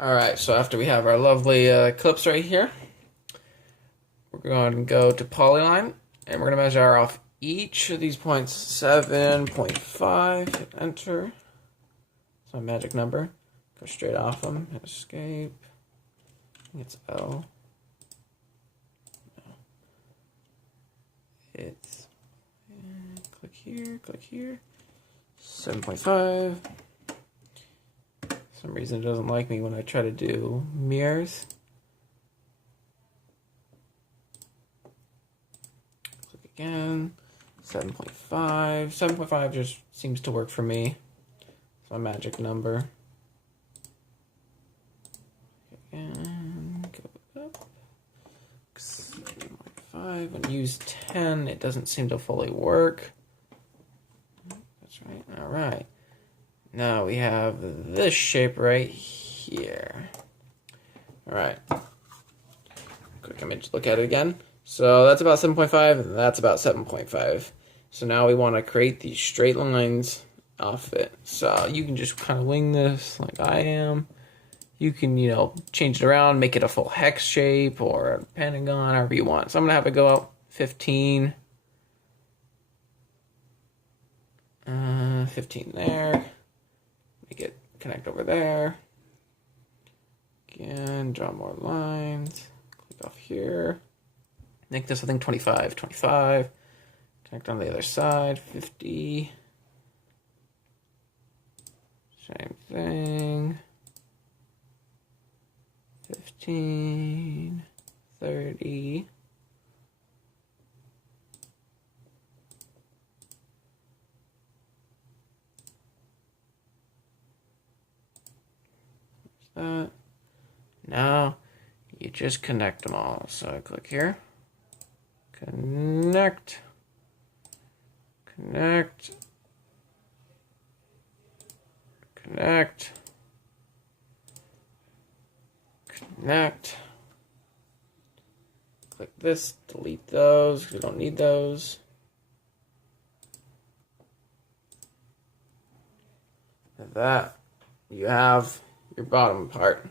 Alright, so after we have our lovely clips right here, we're going to go to polyline, and we're going to measure off each of these points. 7.5, hit enter. That's my magic number. Go straight off them, hit escape. I think it's L. No. It's, click here. 7.5. For some reason it doesn't like me when I try to do mirrors. Click again. 7.5. 7.5 just seems to work for me. It's my magic number. Again, go up. 7.5 and use 10. It doesn't seem to fully work. That's right. All right. Now we have this shape right here. All right. Quick image, look at it again. So that's about 7.5, and that's about 7.5. So now we want to create these straight lines off it. So you can just kind of wing this like I am. You can, change it around, make it a full hex shape or a pentagon, however you want. So I'm going to have it go out 15. 15 there. Make it connect over there. Again, draw more lines. Click off here. Make this, I think, 25. 25. Connect on the other side. 50. Same thing. 15. 30. That. Now you just connect them all. So I click here, connect, connect, connect, connect. Click this, delete those because we don't need those. Like that, you have your bottom part.